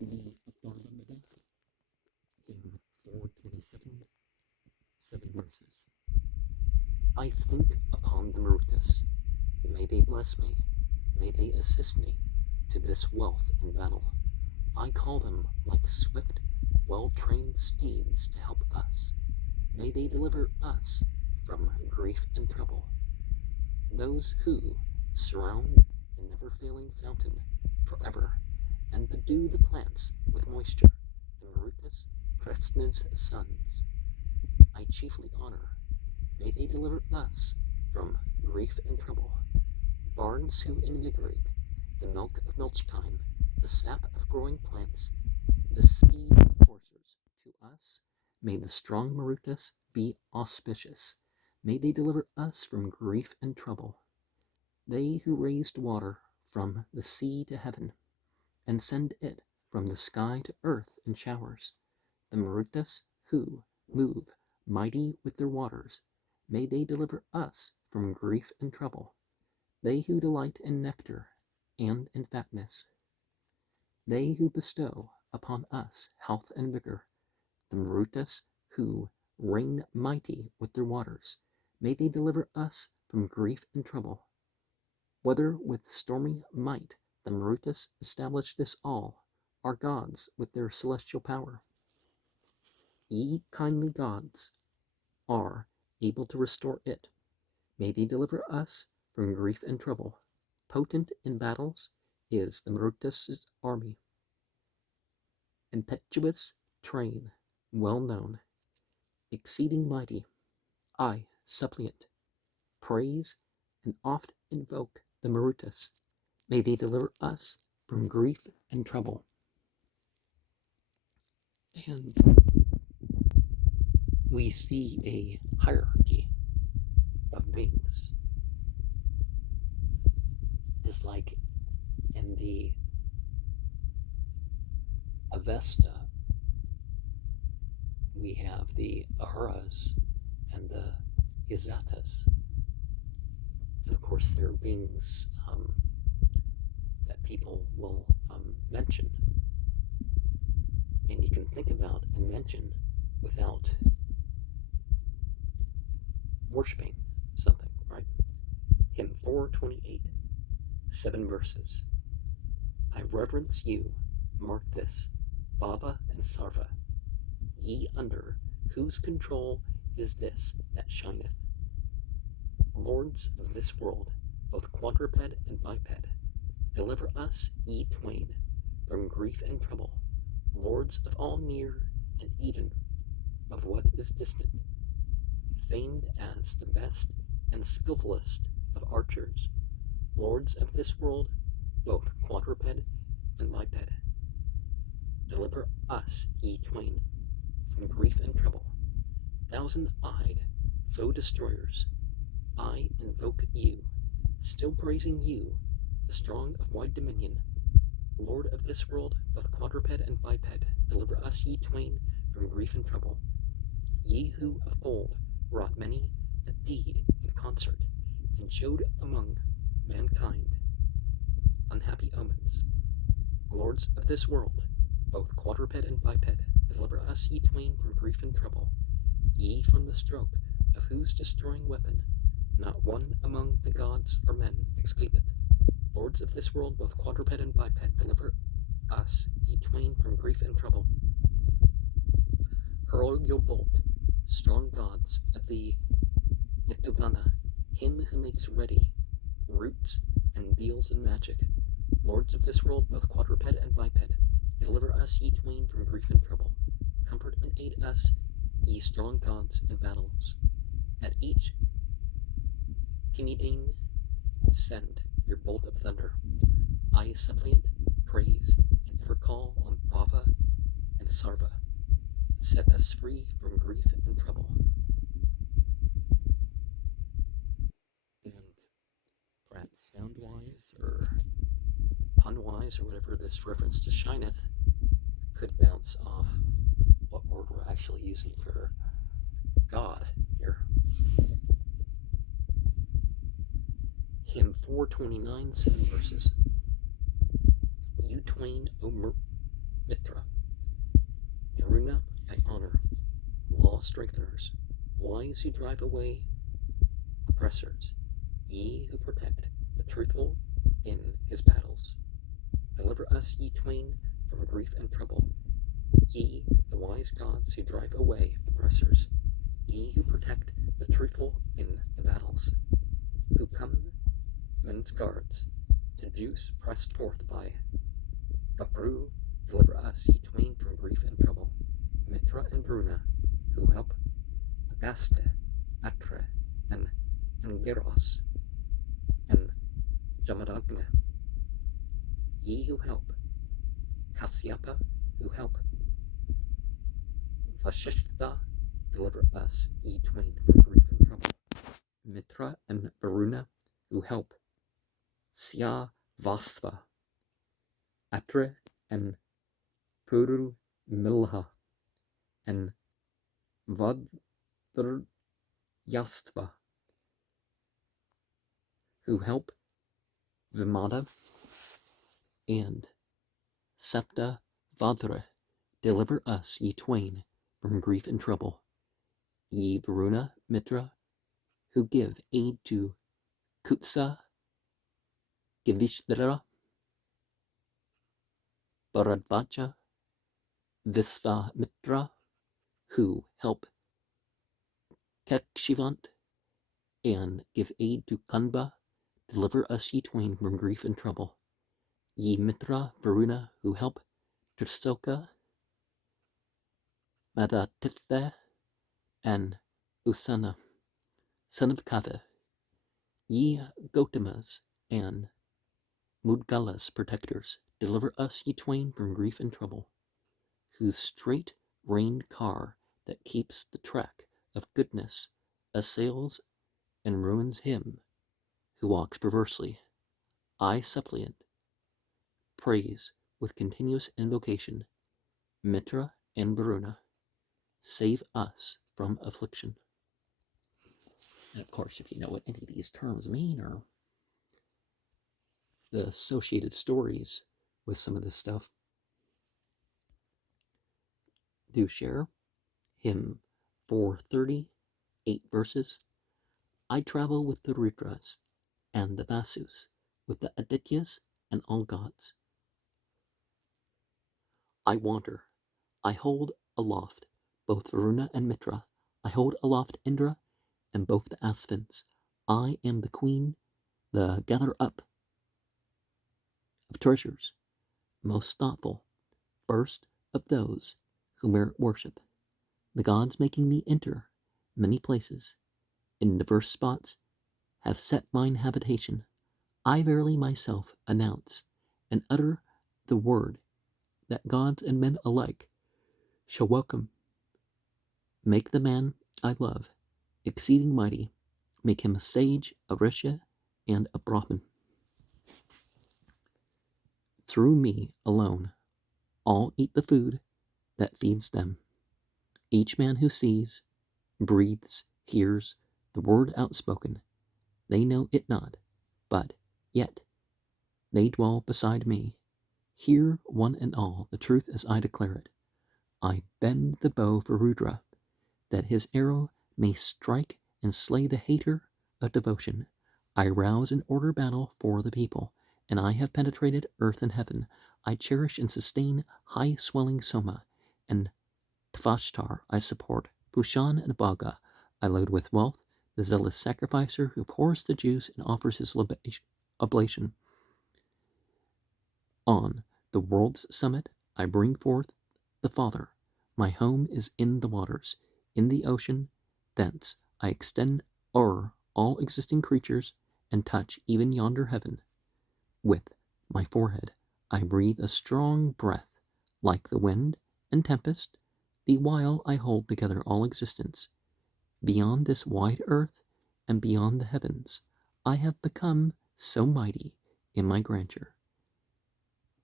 The Atharvaveda, in 427, 7 verses. I think upon the Marutas. May they bless me, may they assist me to this wealth in battle. I call them like swift, well-trained steeds to help us. May they deliver us from grief and trouble. Those who surround the never-failing fountain forever and bedew the plants with moisture, the Marutas, Kresna's sons, I chiefly honor. May they deliver us from grief and trouble. Bards who invigorate, the milk of milch time, the sap of growing plants, the speed of coursers, to us, may the strong Marutas be auspicious. May they deliver us from grief and trouble. They who raised water from the sea to heaven, and send it from the sky to earth in showers, the Marutas who move mighty with their waters, may they deliver us from grief and trouble. They who delight in nectar and in fatness, they who bestow upon us health and vigor, the Marutas who reign mighty with their waters, may they deliver us from grief and trouble. Whether with stormy might the Marutas establish this all, are gods with their celestial power. Ye kindly gods are able to restore it. May they deliver us from grief and trouble. Potent in battles is the Marutas' army. Impetuous train, well known, exceeding mighty, I, suppliant, praise and oft invoke the Marutas. May they deliver us from grief and trouble. And we see a hierarchy of beings. Just like in the Avesta, we have the Ahuras and the Yazatas. And of course, there are beings that people will mention. And you can think about and mention without worshiping something, right? Hymn 428, 7 verses. I reverence you, mark this, Baba and Sarva, ye under whose control is this that shineth. Lords of this world, both quadruped and biped, deliver us, ye twain, from grief and trouble. Lords of all near and even of what is distant, famed as the best and skillfullest of archers, lords of this world, both quadruped and biped, deliver us, ye twain, from grief and trouble. Thousand-eyed foe destroyers, I invoke you, still praising you, the strong of wide dominion, Lord of this world, both quadruped and biped, deliver us, ye twain, from grief and trouble. Ye who of old wrought many a deed in concert, and showed among mankind unhappy omens. Lords of this world, both quadruped and biped, deliver us, ye twain, from grief and trouble. Ye from the stroke of whose destroying weapon not one among the gods or men escapeth. Lords of this world, both quadruped and biped, deliver us, ye twain, from grief and trouble. Hurl your bolt, strong gods, at the Yatogana, him who makes ready roots and deals in magic. Lords of this world, both quadruped and biped, deliver us, ye twain, from grief and trouble. Comfort and aid us, ye strong gods, in battles. At each Kinidine send your bolt of thunder. I, suppliant, praise, and ever call on Baba and Sarva. Set us free from grief and trouble. And perhaps sound-wise or pun-wise or whatever, this reference to shineth could bounce off what word we're actually using for God here. Hymn 429, 7 verses. You twain, O Mitra. Varuna, I honor. Law strengtheners, wise who drive away oppressors, ye who protect the truthful in his battles. Deliver us, ye twain, from grief and trouble. Ye, the wise gods who drive away oppressors, ye who protect the truthful in the battles, who come men's guards to juice pressed forth by the brew, deliver us, ye twain, from grief and trouble. Mitra and Bruna, who help Agaste, Atre, and Angeros, and Jamadagna. Ye who help Kasyapa, who help Vashishta, deliver us, ye twain, from grief and trouble. Mitra and Varuna, who help Sya Vasva, Atre, and Puru Milha, and Vadryastva, who help Vimada and Septa Vadra, deliver us, ye twain, from grief and trouble. Ye Varuna Mitra, who give aid to Kutsa, Givishthara, Bharadvaja, Visvamitra, who help Kekshivant and give aid to Kanda, deliver us, ye twain, from grief and trouble. Ye Mitra Varuna, who help Trisoka, Madatitha, and Usana, son of Kava. Ye Gautamas and Mudgala's protectors, deliver us, ye twain, from grief and trouble. Whose straight-reined car that keeps the track of goodness assails and ruins him who walks perversely. I suppliant, praise with continuous invocation, Mitra and Varuna, save us from affliction. And of course, if you know what any of these terms mean or the associated stories with some of this stuff, do share. Hymn 430, 8 verses. I travel with the Rudras and the Vasus, with the Adityas and all gods. I wander. I hold aloft both Varuna and Mitra. I hold aloft Indra and both the Asvins. I am the queen, the gatherer up of treasures, most thoughtful, first of those who merit worship. The gods making me enter many places, in diverse spots, have set mine habitation. I verily myself announce and utter the word that gods and men alike shall welcome. Make the man I love exceeding mighty, make him a sage, a Risha, and a Brahman. Through me alone, all eat the food that feeds them. Each man who sees, breathes, hears the word outspoken, they know it not, but yet they dwell beside me. Hear one and all the truth as I declare it. I bend the bow for Rudra, that his arrow may strike and slay the hater of devotion. I rouse and order battle for the people, and I have penetrated earth and heaven. I cherish and sustain high-swelling Soma, and Tvashtar I support. Pushan and Bhaga I load with wealth, the zealous sacrificer who pours the juice and offers his oblation. On the world's summit I bring forth the Father. My home is in the waters, in the ocean. Thence I extend o'er all existing creatures and touch even yonder heaven. With my forehead I breathe a strong breath, like the wind and tempest, the while I hold together all existence. Beyond this wide earth and beyond the heavens, I have become so mighty in my grandeur.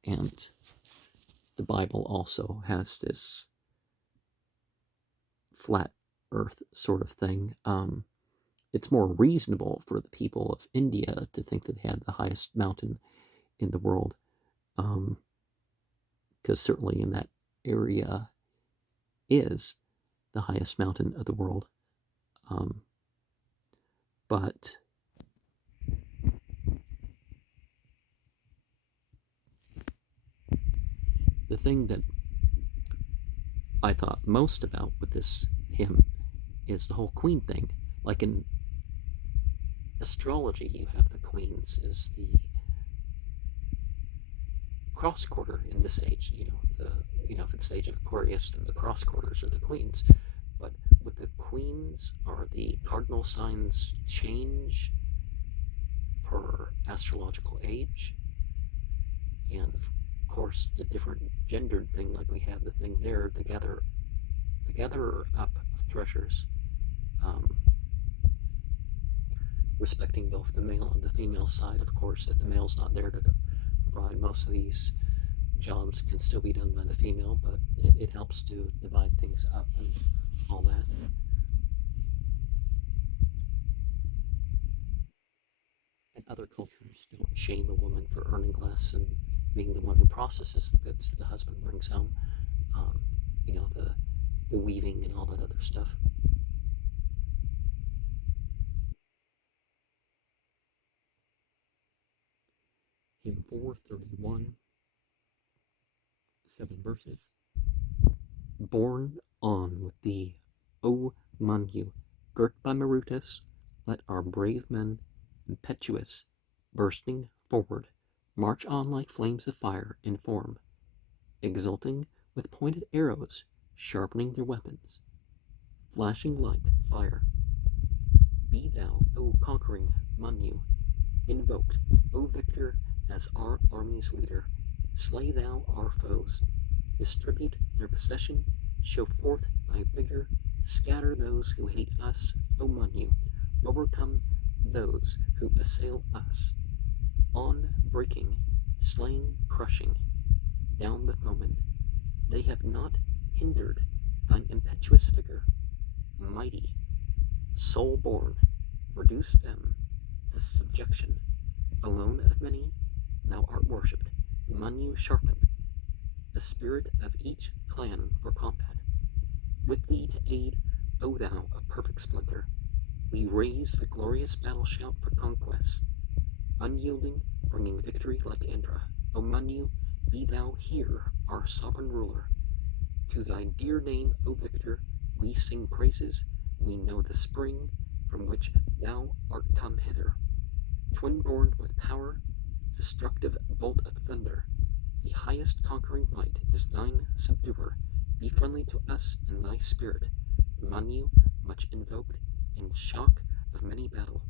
And the Bible also has this flat earth sort of thing. It's more reasonable for the people of India to think that they had the highest mountain in the world, because because certainly in that area is the highest mountain of the world. But the thing that I thought most about with this hymn is the whole queen thing. Like in astrology, you have the queens as the cross quarter in this age. If it's the age of Aquarius, then the cross quarters are the queens. But with the queens, are the cardinal signs change per astrological age? And of course, the different gendered thing, like we have the thing there, the gatherer up of treasures, respecting both the male and the female side. Of course, if the male's not there to provide most of these jobs, can still be done by the female, but it helps to divide things up and all that. And other cultures don't shame a woman for earning less and being the one who processes the goods that the husband brings home. The weaving and all that other stuff. Hymn 431, 7 verses. Borne on with thee, O Manu, girt by Marutus, let our brave men, impetuous, bursting forward, march on like flames of fire in form, exulting with pointed arrows, sharpening their weapons, flashing like fire. Be thou, O conquering Manu, invoked, O victor, as our army's leader. Slay thou our foes, distribute their possession, show forth thy vigor, scatter those who hate us, O Manu, overcome those who assail us. On breaking, slaying, crushing, down the foemen, they have not hindered thine impetuous vigor. Mighty, soul-born, reduce them to subjection. Alone of many, thou art worshipped. Manu, sharpen the spirit of each clan for combat. With thee to aid, O thou of perfect splendor, we raise the glorious battle shout for conquest. Unyielding, bringing victory like Indra. O Manu, be thou here, our sovereign ruler. To thy dear name, O victor, we sing praises. We know the spring from which thou art come hither. Twin-born with power, destructive bolt of thunder, the highest conquering might is thine subduer. Be friendly to us in thy spirit, Manu, much invoked, in shock of many battle.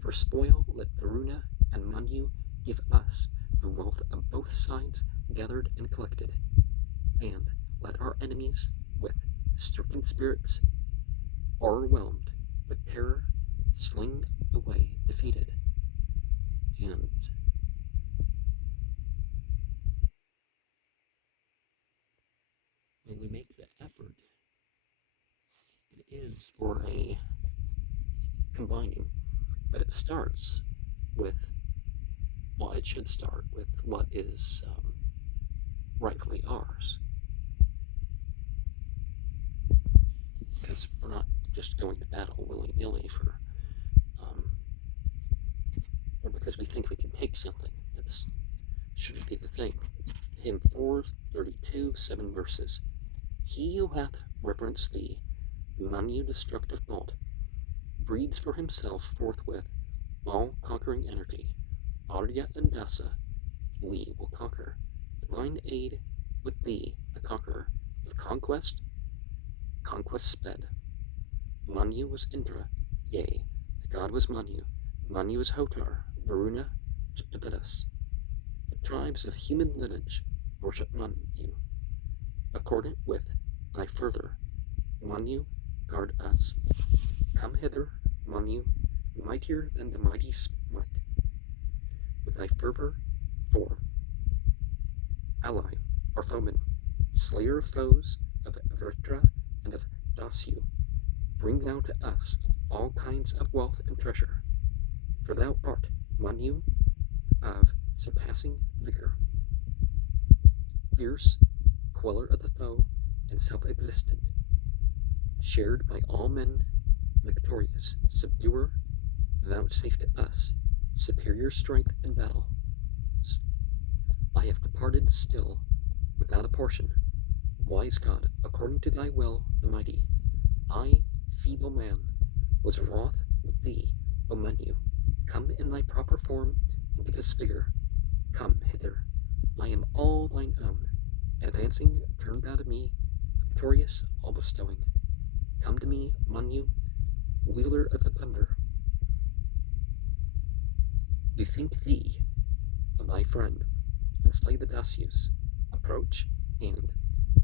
For spoil let Varuna and Manu give us the wealth of both sides gathered and collected, and let our enemies with stricken spirits, o'erwhelmed with terror, sling away defeated. And when we make the effort, it is for a combining, but it starts with, well, it should start with what is rightfully ours. Because we're not just going to battle willy-nilly or because we think we can take something. That shouldn't be the thing. Hymn 432, 7 verses. He who hath reverenced thee, Manu destructive bolt, breeds for himself forthwith all-conquering energy. Arya and Dasa, we will conquer. Divine aid with thee, the conqueror. With conquest sped. Manu was Indra, yea, the god was Manu. Manu was Hotar, Varuna, Chittapitas. The tribes of human lineage worship Manu. Accordant with thy fervor, Manu, guard us. Come hither, Manu, mightier than the mighty might. With thy fervor, for ally, our foeman, slayer of foes, of Vritra and of Dasyu, bring thou to us all kinds of wealth and treasure, for thou art, Manu, of surpassing vigor. fierce, queller of the foe, and self-existent, shared by all men, victorious, subduer, vouchsafe to us superior strength in battle. I have departed still, without a portion. Wise God, according to thy will, the mighty, I, feeble man, was wroth with thee, O Menu. Come in thy proper form, and give us vigor. Come hither, I am all thine own. Advancing, turn thou to me, victorious, all bestowing. Come to me, Manu, wielder of the thunder. Bethink thee of thy friend, and slay the Dasyus. Approach, and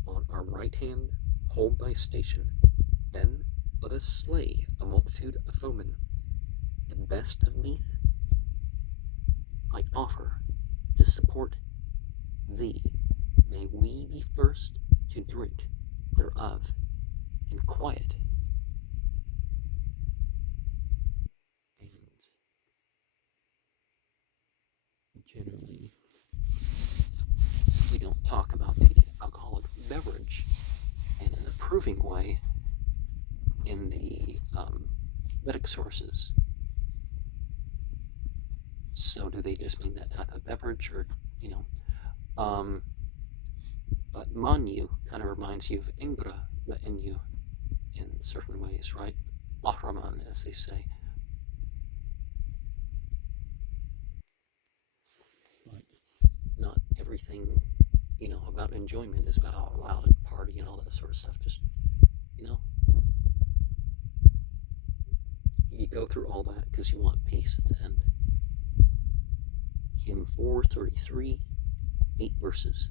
on our right hand hold thy station. Then let us slay a multitude of foemen. The best of meat I offer to support thee. May we be first to drink thereof in quiet. And generally, we don't talk about the alcoholic beverage in an approving way in the Vedic sources. So do they just mean that type of beverage, or, but Manu kind of reminds you of Ingra, the Inu, in certain ways, right? Mahraman, as they say. But not everything, about enjoyment is about all loud and party and all that sort of stuff. Just, you go through all that because you want peace at the end. Hymn 433, 8 verses.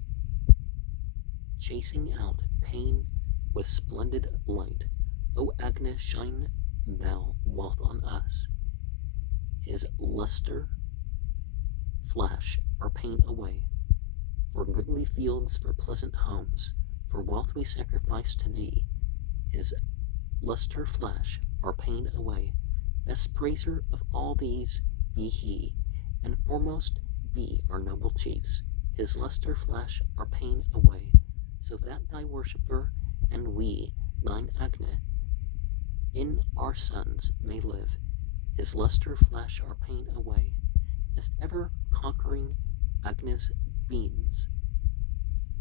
Chasing out pain with splendid light, O Agni, shine thou wealth on us. His luster flash our pain away. For goodly fields, for pleasant homes, for wealth we sacrifice to thee. His luster flash our pain away. Best praiser of all these be he, and foremost be our noble chiefs. His luster flash our pain away, so that thy worshipper and we, thine Agni, in our sons may live. His luster flash our pain away, as ever conquering Agni's beams.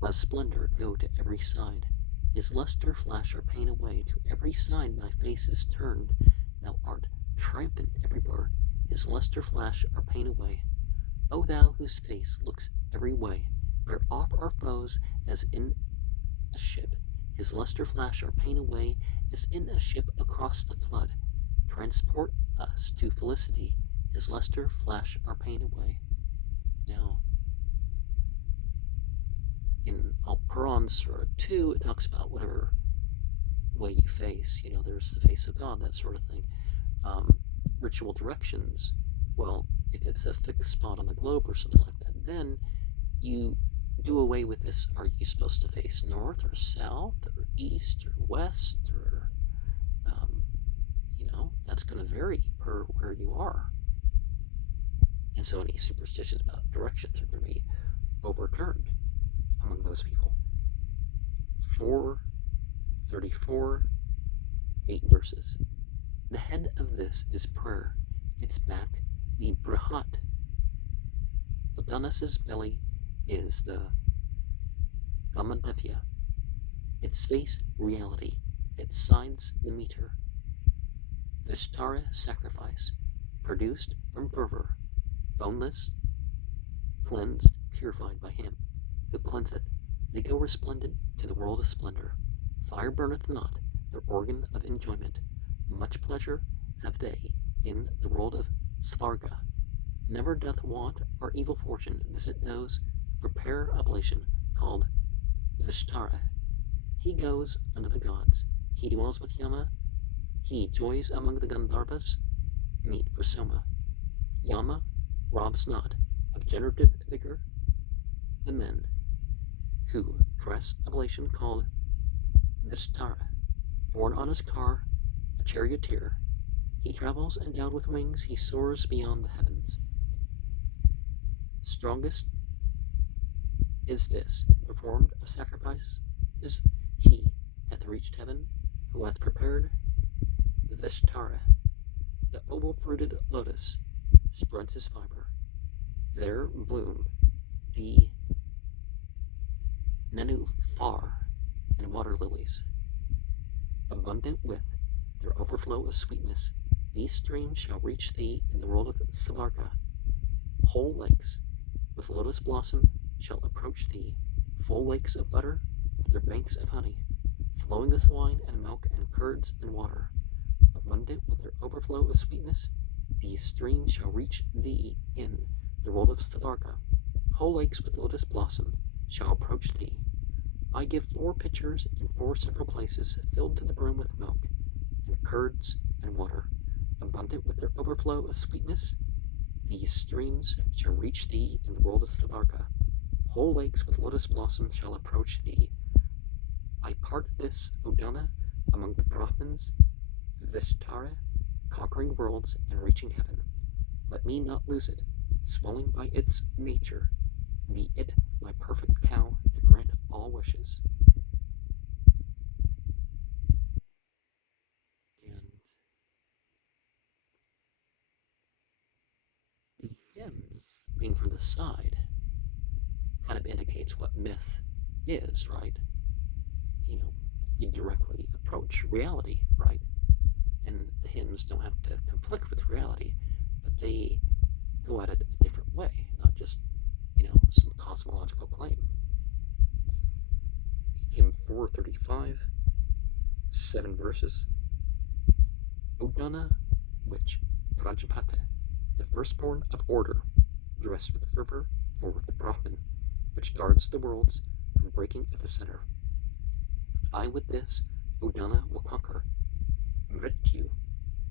Let splendor go to every side. His luster flash our pain away. To every side thy face is turned. Thou art triumphant everywhere. His luster flash our pain away. O thou whose face looks every way, bear off our foes as in a ship. His luster flash our pain away, as in a ship across the flood. Transport us to felicity. His luster flash our pain away. Now, in Al-Quran Surah 2, it talks about whatever way you face. There's the face of God, that sort of thing. Ritual directions, well, if it's a fixed spot on the globe or something like that, then you do away with this. Are you supposed to face north or south or east or west, or that's going to vary per where you are. And so any superstitions about directions are going to be overturned among those people. 434, 8 verses. The head of this is prayer, its back the Brihat. Udanas's belly is the Vamadevya, its face reality, its sides the meter. Vishtara sacrifice, produced from fervor, boneless, cleansed, purified by him who cleanseth. They go resplendent to the world of splendor. Fire burneth not, their organ of enjoyment. Much pleasure have they in the world of Svarga. Never doth want or evil fortune visit those who prepare oblation, called Vishtara. He goes unto the gods. He dwells with Yama. He joys among the Gandharvas. Meet for Soma. Yama robs not of generative vigor the men who dress oblation, called Vishtara. Born on his car, a charioteer, he travels endowed with wings, he soars beyond the heavens. Strongest is this, performed of sacrifice is he hath reached heaven, who hath prepared the Vishtara. The oval-fruited lotus spreads his fiber. There bloom the nenufar and water lilies. Abundant with their overflow of sweetness, these streams shall reach thee in the world of Savarka. Whole lakes with lotus blossom shall approach thee, full lakes of butter with their banks of honey, flowing with wine and milk and curds and water. Abundant with their overflow of sweetness, these streams shall reach thee in the world of Savarka. Whole lakes with lotus blossom shall approach thee. I give 4 pitchers in 4 several places, filled to the brim with milk, and curds and water. Abundant with their overflow of sweetness, these streams shall reach thee in the world of Savarka. Whole lakes with lotus blossom shall approach thee. I part this, Udana, among the Brahmins, Vishtara, conquering worlds and reaching heaven. Let me not lose it, swelling by its nature, be it my perfect cow to grant all wishes. And the hymns being from the side kind of indicates what myth is, right? You directly approach reality, right? And the hymns don't have to conflict with reality, but they go at it a different way, not just, some cosmological claim. Hymn 435, 7 verses. Udana, which Prajapata, the firstborn of order, dressed with fervor for the Brahman, which guards the worlds from breaking at the center. I with this, Udana, will conquer Mrityu,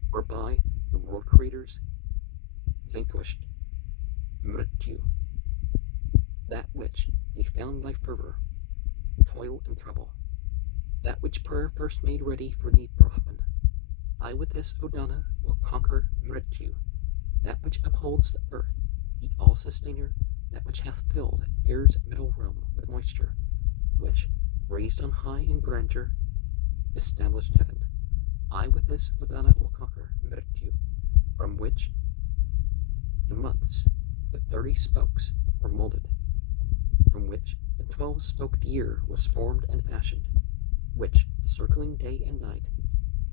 whereby the world creators vanquished Mrityu, that which they found by fervor, toil and trouble, that which prayer first made ready for the Brahman. I with this, Udana, will conquer Mrityu, that which upholds the earth, the all-sustainer, that which hath filled air's middle realm with moisture, which, raised on high in grandeur, established heaven. I with this, Udana, will conquer Mrityu, from which the months with 30 spokes were molded, from which the 12-spoked year was formed and fashioned, which, circling day and night,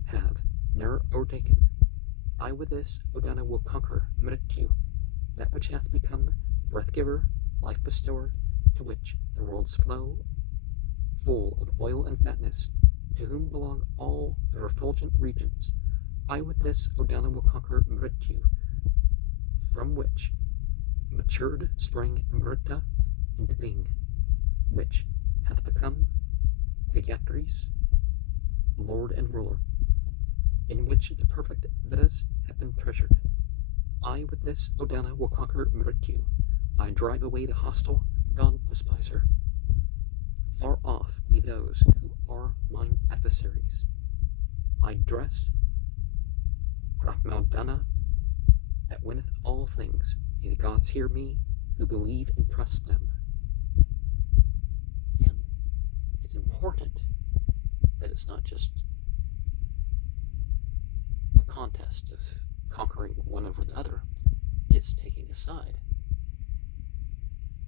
have ne'er o'ertaken. I with this, Udana, will conquer Mrityu, that which hath become breath-giver, life-bestower, to which the worlds flow, full of oil and fatness, to whom belong all the refulgent regions. I with this, Udana, will conquer Mrityu, from which matured sprang Amrita into being, which hath become Gayatris, Lord and Ruler, in which the perfect Vedas have been treasured. I with this, Udana, will conquer Mrityu. I drive away the hostile God-despiser. Far off be those who are mine adversaries. I dress Brahmadana, that winneth all things. May the gods hear me, who believe and trust them. And it's important that it's not just a contest of conquering one over the other. It's taking a side.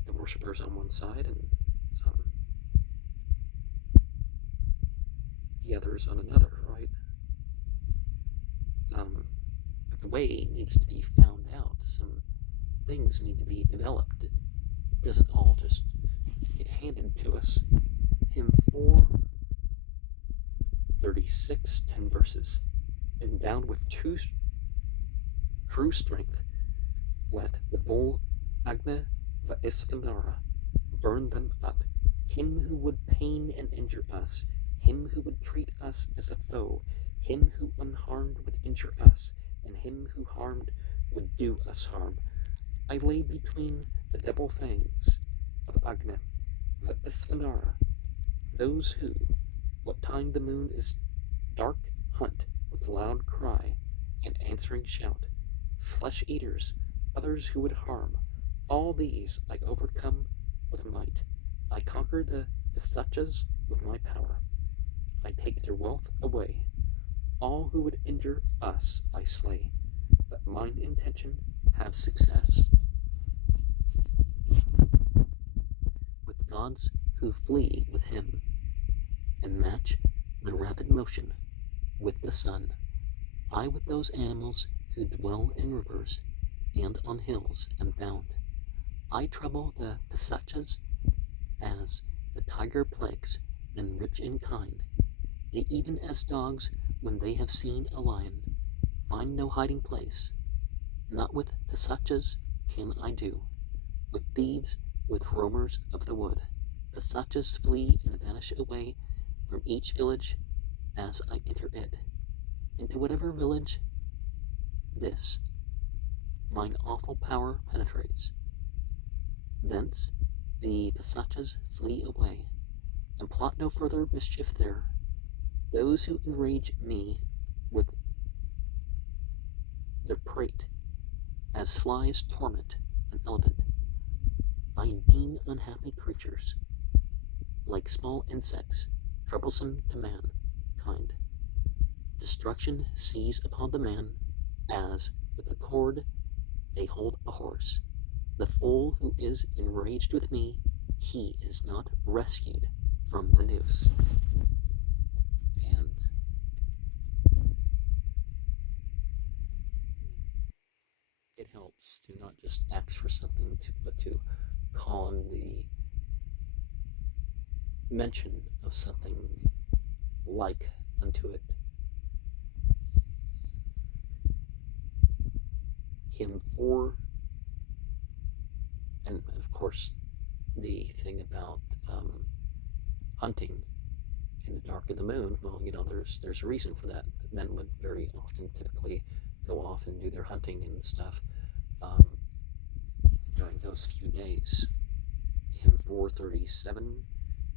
The worshippers on one side and the others on another, right? But the way needs to be found out. Some things need to be developed. It doesn't all just get handed to us. Hymn 436, 10 verses. Endowed with true strength, let the bull Agna Vaisthanara burn them up. Him who would pain and injure us, him who would treat us as a foe, him who unharmed would injure us, and him who harmed would do us harm. I lay between the double fangs of Agna Vaisthanara, those who, what time the moon is dark, hunt with loud cry and answering shout, flesh eaters, others who would harm, all these I overcome with might. I conquer the Pisachas with my power. I take their wealth away. All who would injure us I slay. Let mine intention have success. With gods who flee with him, and match the rapid motion with the sun, I with those animals who dwell in rivers and on hills am bound. I trouble the Pisachas as the tiger plagues men rich in kind. They even as dogs, when they have seen a lion, find no hiding place. Not with Pisachas can I do. With thieves, with roamers of the wood, Pisachas flee and vanish away from each village as I enter it. Into whatever village this mine awful power penetrates. Thence the Pisachas flee away, and plot no further mischief there. Those who enrage me with their prate, as flies torment an elephant, I deem unhappy creatures, like small insects, troublesome to mankind. Destruction seize upon the man, as with a cord they hold a horse. The fool who is enraged with me, he is not rescued from the noose. And it helps to not just ask for something, but to call on the mention of something like unto it. Hymn 4, and of course the thing about hunting in the dark of the moon, well, there's a reason for that. Men would very often typically go off and do their hunting and stuff during those few days. Hymn 437,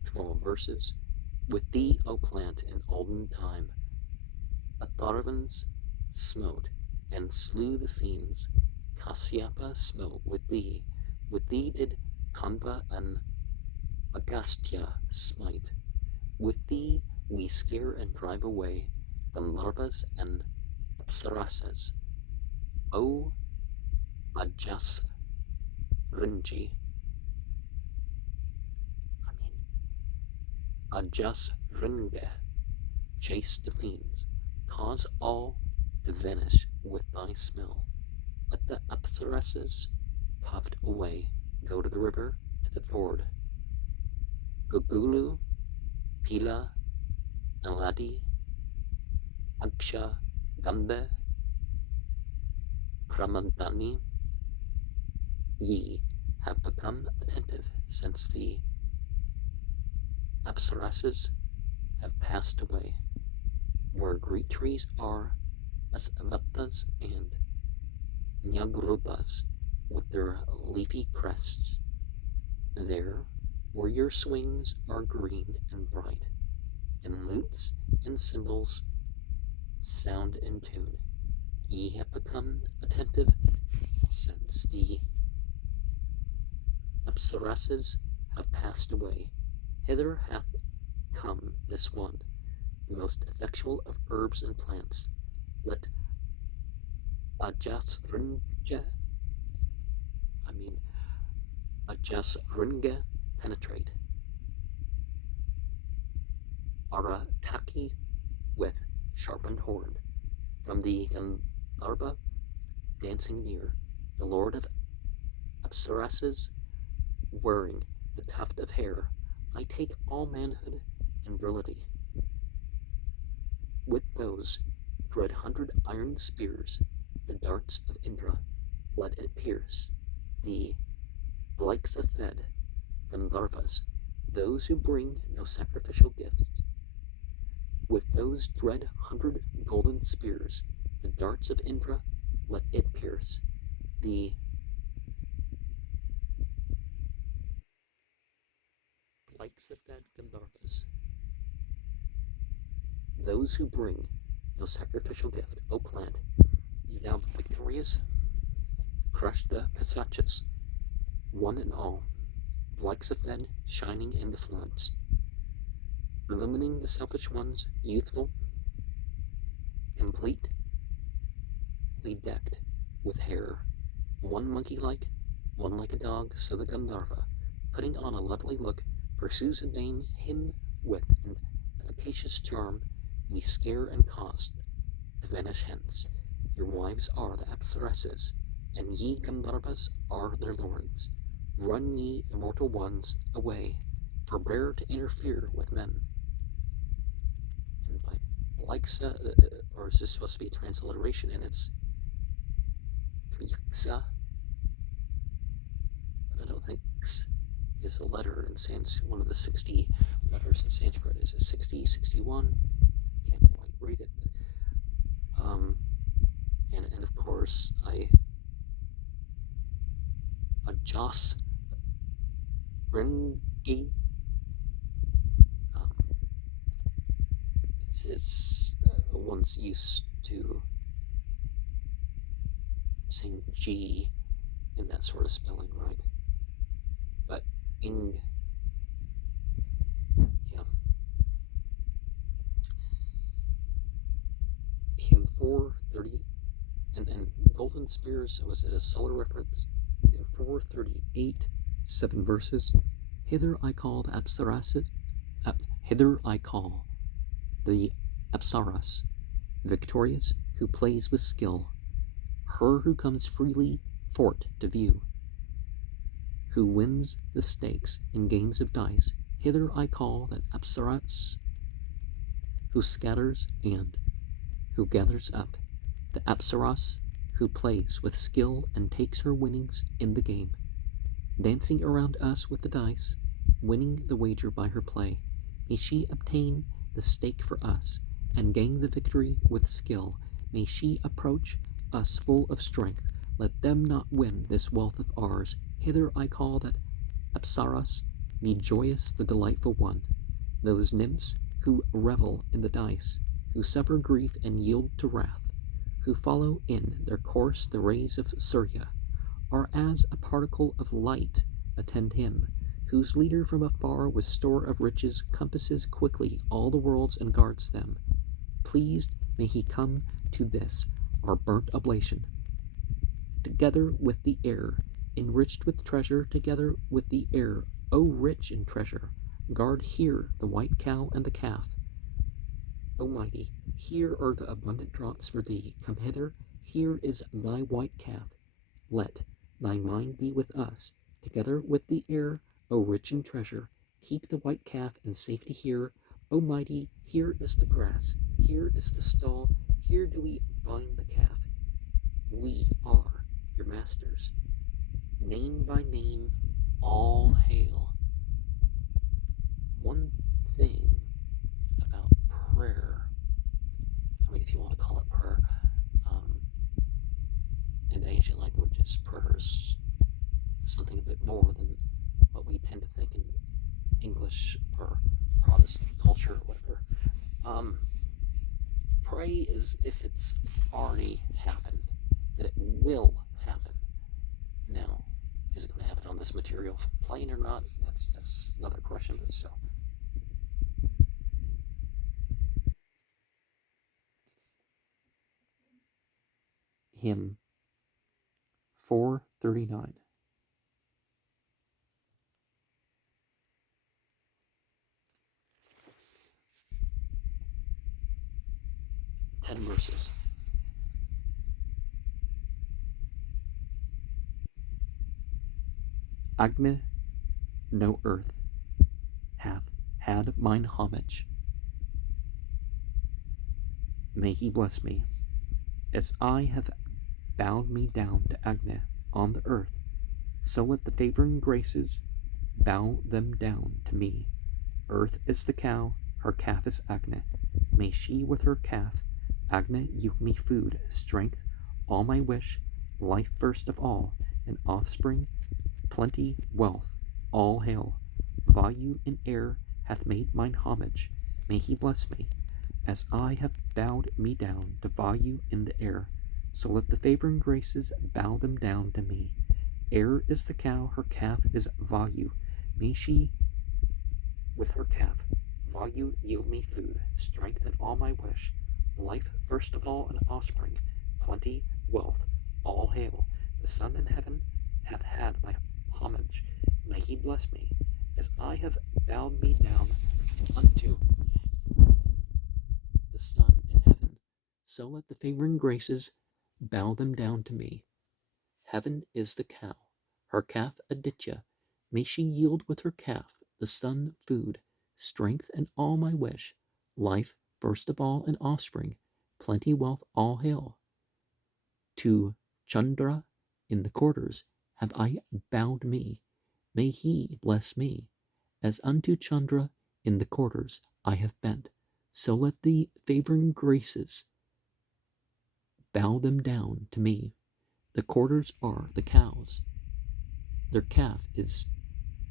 12 verses. With thee, O plant, in olden time, Atharvaveds smote and slew the fiends. Kasyapa smote with thee. With thee did Kanda and Agastya smite. With thee we scare and drive away the larvas and apsarasas. O Ajasrinji. Ajasringa. Chase the fiends. Cause all to vanish with thy smell. Let the apsarasas puffed away go to the river, to the ford. Gugulu, Pila, Naladi, Aksha, Ganda, Kramantani, ye have become attentive since the apsarasas have passed away. Where great trees are, as Avatas and Nyagrodhas with their leafy crests, there where your swings are green and bright, and lutes and cymbals sound in tune, ye have become attentive since the apsarasas have passed away. Hither hath come this one, the most effectual of herbs and plants. Let Ajasringa penetrate. Arataki with sharpened horn. From the Gandharva dancing near, the lord of apsarasas wearing the tuft of hair, I take all manhood and virility. With those dread 100 iron spears, the darts of Indra, let it pierce. The Blaiksafed Gandharvas, those who bring no sacrificial gifts. With those dread 100 golden spears, the darts of Indra, let it pierce. The Blaiksafed Gandharvas, those who bring no sacrificial gift, O plant, ye thou victorious, crush the Pisachas, one and all. like a fed, shining in the floods, illumining the selfish ones, youthful, completely decked with hair, one monkey-like, one like a dog, so the Gandharva, putting on a lovely look, pursues and name him with an efficacious charm, we scare and cause to vanish hence. Your wives are the Apsaras, and ye Gandharvas are their lords. Run ye immortal ones away, forbear to interfere with men. And by Blyksa, or is this supposed to be a transliteration, and it's Blyksa, but I don't think X is a letter in Sanskrit. One of the 60 letters in Sanskrit. Is it 60, 61? Can't quite read it. But, and of course, Jas Rengi. It's one's used to saying G in that sort of spelling, right? But Ing, yeah. Hymn 430, and Golden Spears, was it a solar reference? In 438, 7 verses. Hither I call the Apsaras, hither I call the Apsaras, victorious, who plays with skill, her who comes freely forth to view, who wins the stakes in games of dice. Hither I call that Apsaras, who scatters and who gathers up, the Apsaras, who plays with skill and takes her winnings in the game, dancing around us with the dice, winning the wager by her play. May she obtain the stake for us, and gain the victory with skill. May she approach us full of strength. Let them not win this wealth of ours. Hither I call that Apsaras, me joyous the delightful one, those nymphs who revel in the dice, who suffer grief and yield to wrath, who follow in their course the rays of Surya, are as a particle of light attend him, whose leader from afar with store of riches compasses quickly all the worlds and guards them. Pleased may he come to this, our burnt oblation, together with the air, enriched with treasure, together with the air, O rich in treasure, guard here the white cow and the calf. O mighty, here are the abundant draughts for thee. Come hither, here is thy white calf. Let thy mind be with us, together with the air, O rich in treasure. Keep the white calf in safety here. O mighty, here is the grass, here is the stall, here do we bind the calf. We are your masters. Name by name, all hail. One thing about prayer, I mean, if you want to call it prayer, in ancient languages, prayer is something a bit more than what we tend to think in English or Protestant culture or whatever. Pray as if it's already happened, that it will happen. Now, is it going to happen on this material plane or not? That's another question, but still. Hymn 439. Ten verses. Agne, no earth, hath had mine homage. May he bless me, as I have bowed me down to Agne on the earth, so let the favoring graces bow them down to me. Earth is the cow, her calf is Agne. May she with her calf, Agne, yield me food, strength, all my wish, life first of all, and offspring, plenty, wealth, all hail. Value in air hath made mine homage. May he bless me, as I have bowed me down to value in the air. So let the favoring graces bow them down to me. Air is the cow, her calf is value. May she, with her calf, Vayu yield me food, strength and all my wish, life first of all and offspring, plenty, wealth, all hail. The sun in heaven hath had my homage. May he bless me, as I have bowed me down unto the sun in heaven. So let the favoring graces bow them down to me. Heaven is the cow, her calf Aditya. May she yield with her calf the sun food, strength and all my wish, life first of all and offspring, plenty, wealth, all hail. To Chandra in the quarters have I bowed me. May he bless me, as unto Chandra in the quarters I have bent. So let the favoring graces bow them down to me. The quarters are the cows. Their calf is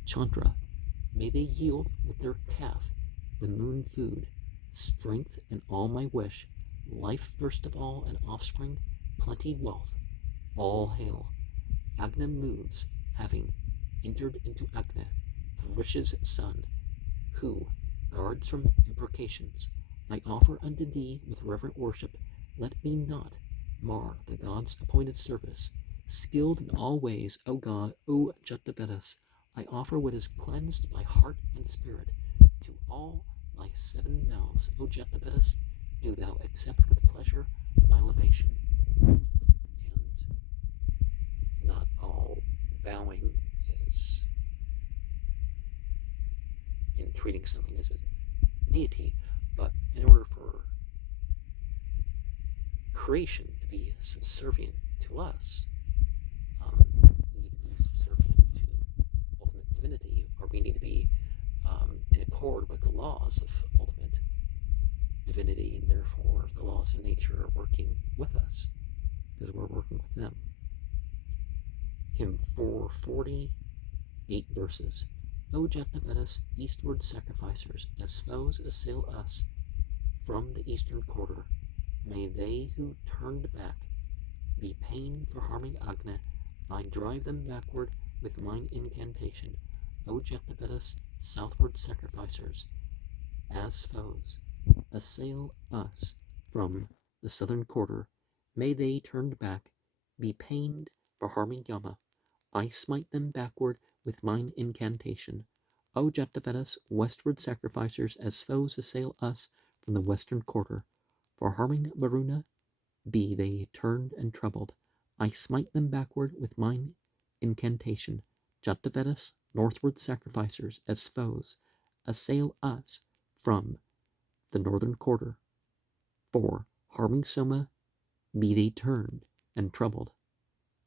Chandra. May they yield with their calf the moon food, strength and all my wish, life first of all and offspring, plenty, wealth, all hail. Agna moves, having entered into Agna, Vrish's son, who guards from imprecations. I offer unto thee with reverent worship. Let me not mar the god's appointed service. Skilled in all ways, O God, O Jatavedas, I offer what is cleansed by heart and spirit. To all thy 7 mouths, O Jatavedas, do thou accept with pleasure my libation. And not all bowing is in treating something as a deity, but in order for creation to be subservient to us, we need to be subservient to ultimate divinity, or we need to be in accord with the laws of ultimate divinity, and therefore the laws of nature are working with us, because we're working with them. Hymn 440, 8 verses. O Jatnavedas, eastward sacrificers, as foes assail us from the eastern quarter, may they who turned back be pained for harming Agna. I drive them backward with mine incantation. O Jatnavedas, southward sacrificers, as foes assail us from the southern quarter, may they turned back be pained for harming Yama. I smite them backward with mine incantation. O Jatavedas, westward sacrificers, as foes assail us from the western quarter, for harming Varuna, be they turned and troubled. I smite them backward with mine incantation. Jatavedas, northward sacrificers, as foes assail us from the northern quarter, for harming Soma, be they turned and troubled.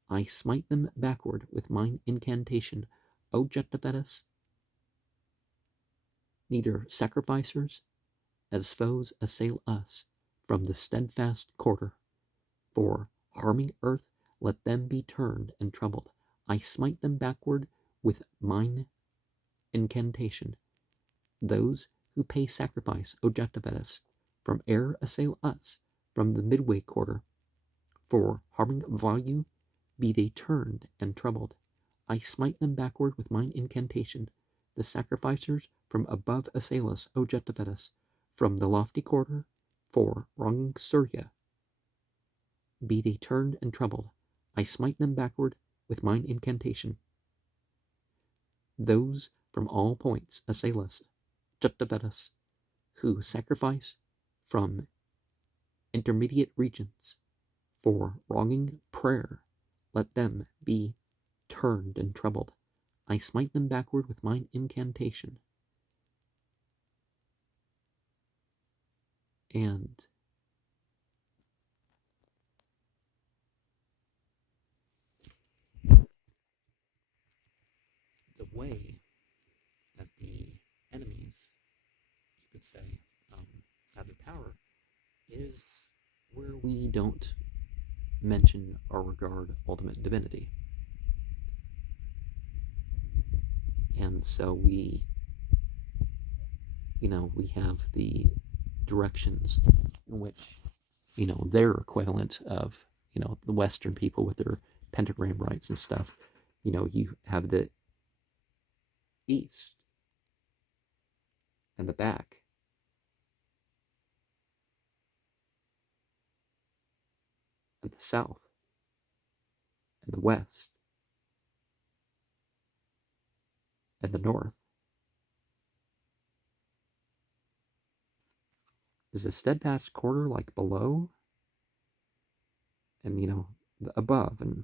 I smite them backward with mine incantation. O Jatavedas, neither sacrificers as foes assail us from the steadfast quarter, for harming earth, let them be turned and troubled. I smite them backward with mine incantation. Those who pay sacrifice, O Jatavedas, from air assail us from the midway quarter, for harming Vayu, be they turned and troubled. I smite them backward with mine incantation. The sacrificers from above assail us, O Jatavedas, from the lofty quarter, for wronging Surya, be they turned and troubled. I smite them backward with mine incantation. Those from all points assail us, Jatavedas, who sacrifice from intermediate regions, for wronging prayer, let them be turned and troubled. I smite them backward with mine incantation. And the way that the enemies, you could say, have the power is where we don't mention or regard ultimate divinity. And so we have the directions in which, their equivalent of, the Western people with their pentagram rites and stuff. You have the east, and the back. And the south, and the west, and the north. Is a steadfast quarter like below? And, above, and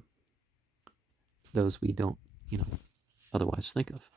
those we don't, otherwise think of.